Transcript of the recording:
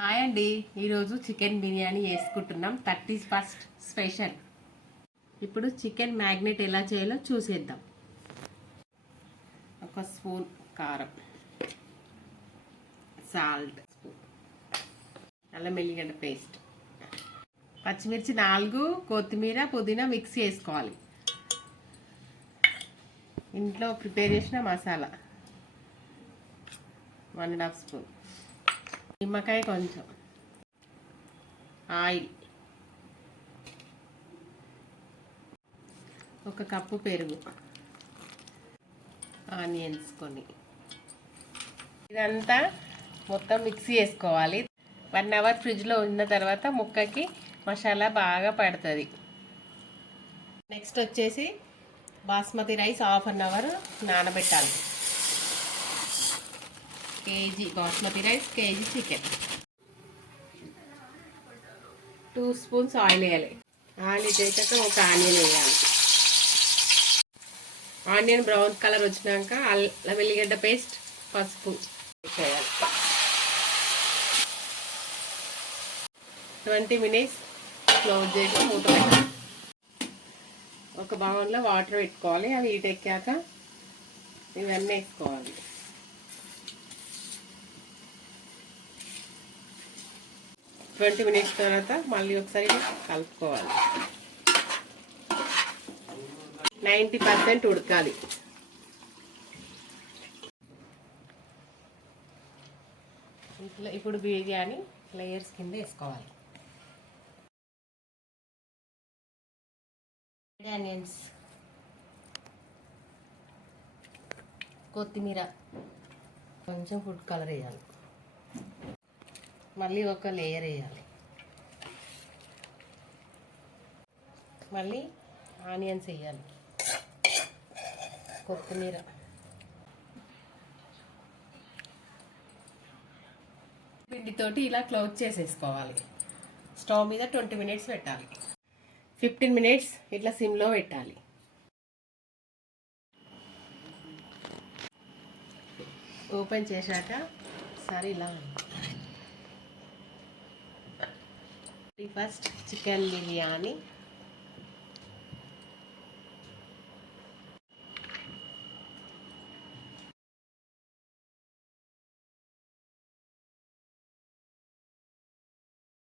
Hi అండి, ఈరోజు chicken biryani వేసుకుంటున్నాం. 31st special. ఇప్పుడు చికెన్ మ్యాగ్నేట్ ఎలా చేయాలో చూసేద్దాం. ఒక స్పూన్ కారం, సాల్ట్, అల్లం వెల్లిగడ్డ పేస్ట్, పచ్చిమిర్చి 4, కొత్తిమీర, పుదీనా మిక్స్ చేసుకోవాలి. ఇంట్లో ప్రిపేర్ చేసిన మసాలా 1.5 స్పూన్, నిమ్మకాయ కొంచెం, ఆయిల్, 1 కప్పు పెరుగు, ఆనియన్స్ కొన్ని. ఇదంతా మొత్తం మిక్సీ చేసుకోవాలి. 1 అవర్ ఫ్రిడ్జ్లో ఉన్న తర్వాత ముక్కకి మసాలా బాగా పడుతుంది. నెక్స్ట్ వచ్చేసి బాస్మతి రైస్ 1/2 అవర్ నానబెట్టాలి. KG basmati rice, KG chicken. 2 spoons oil వేయాలి. ఆయిల్ వేసాక ఒక ఆనియన్ వేయాలి. ఆనియన్ బ్రౌన్ కలర్ వచ్చినాక అల్లం వెల్లిగడ్డ పేస్ట్, పసుపు వేయాలి. 20 మినిట్స్ క్లోజ్ చేసి మూత పెట్టాలి. ఒక బౌల్లో వాటర్ పెట్టుకోవాలి. అవి హీట్ ఎక్కాక ఇవన్నీ వేసుకోవాలి. 20 మినిట్స్ తర్వాత మళ్ళీ ఒకసారి కలుపుకోవాలి. 90% ఉడకాలి. ఇప్పుడు బిర్యానీ లేయర్స్ కింద వేసుకోవాలి. ఆనియన్స్, కొత్తిమీర, కొంచెం ఫుడ్ కలర్ వేయాలి. మళ్ళీ ఒక లేయర్ వేయాలి. మళ్ళీ ఆనియన్స్ వేయాలి, కొత్తిమీర, పిండితోటి ఇలా క్లోజ్ చేసేసుకోవాలి. స్టవ్ మీద 20 మినిట్స్ పెట్టాలి. 15 మినిట్స్ ఇట్లా సిమ్లో పెట్టాలి. ఓపెన్ చేశాక సరే ఇలా ఫస్ట్ చికెన్ బిర్యానీ